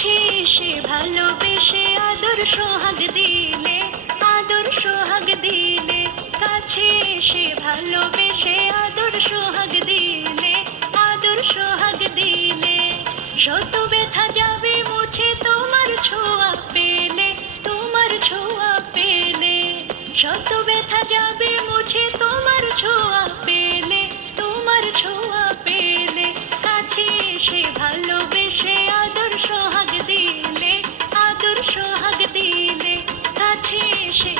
সে এসে ভালোবেসে আদর সোহাগ দিলে আদর সোহাগ দিলে কাছে এসে ভালোবেসে Appreciate.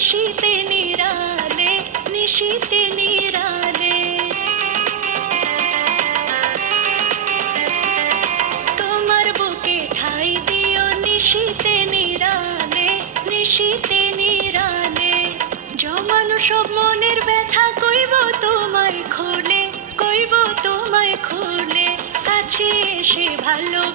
নিশিতে নিরালে নিশিতে নিরালে। তোমার বুকে ঠাই দিও নিশিতে নিরালে নিশিতে নিরালে। জমানো সব মনের ব্যথা কইব তোমায় খুলে, কইব তোমায় খুলে। কাছে এসে ভালো